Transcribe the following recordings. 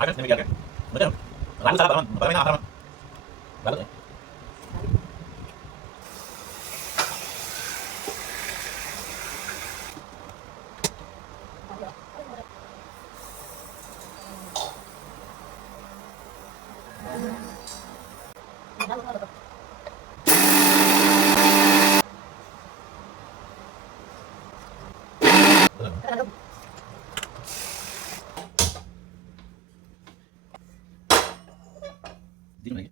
రాగులు చాలా బలమైన ఆహారం. రాగులు దీని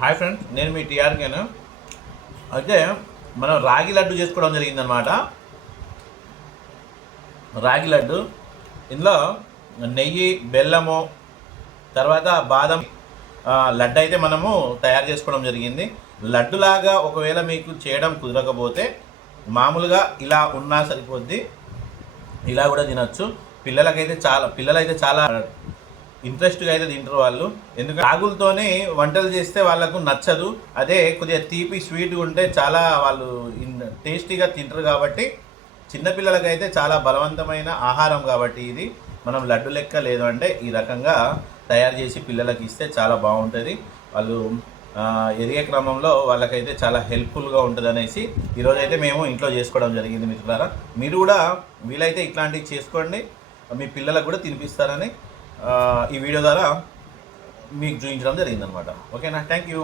హాయ్ ఫ్రెండ్స్, నేను మీ టీఆర్కేను. అయితే మనం రాగి లడ్డు చేసుకోవడం జరిగిందనమాట. రాగి లడ్డు, ఇందులో నెయ్యి, బెల్లము, తర్వాత బాదం లడ్డు అయితే మనము తయారు చేసుకోవడం జరిగింది. లడ్డులాగా ఒకవేళ మీకు చేయడం కుదరకపోతే మామూలుగా ఇలా ఉన్నా సరిపోద్ది, ఇలా కూడా తినచ్చు. పిల్లలైతే చాలా ఇంట్రెస్ట్గా అయితే తింటారు వాళ్ళు. ఎందుకంటే రాగులతోనే వంటలు చేస్తే వాళ్ళకు నచ్చదు. అదే కొద్దిగా తీపి స్వీట్గా ఉంటే చాలా వాళ్ళు టేస్టీగా తింటారు. కాబట్టి చిన్నపిల్లలకైతే చాలా బలవంతమైన ఆహారం. కాబట్టి ఇది మనం లడ్డు లెక్క లేదు అంటే ఈ రకంగా తయారు చేసి పిల్లలకి ఇస్తే చాలా బాగుంటుంది. వాళ్ళు ఎదిగే క్రమంలో వాళ్ళకైతే చాలా హెల్ప్ఫుల్గా ఉంటుంది అనేసి ఈరోజైతే మేము ఇంట్లో చేసుకోవడం జరిగింది. మిత్రులారా, మీరు కూడా వీలైతే ఇట్లాంటివి చేసుకోండి, మీ పిల్లలకు కూడా తినిపిస్తారని ఈ వీడియో ద్వారా మీకు చూపించడం జరిగిందనమాట. ఓకేనా? Thank you.